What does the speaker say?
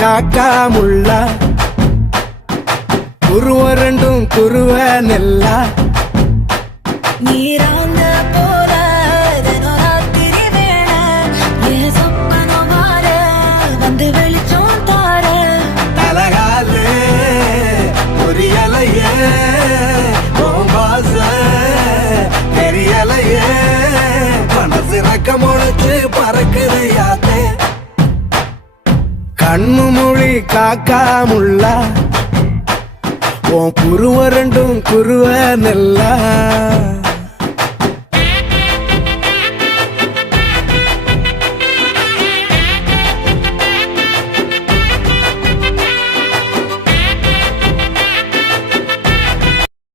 காக்கா முள்ளா குருவ ரெண்டும் குருவ நெல்லா நீராங்க போல தினராத்திரி வேண என் சொப்பனம் மாற வந்து வெளிச்சம் தார அழகாலே புரியலையே பாச தெரியலையே மனசு ரக்க முளைச்சு பறக்குது யாத்தே கண்ணு மொழி காக்கா முள்ளா உன் குருவ ரெண்டும் குருவ நெல்லா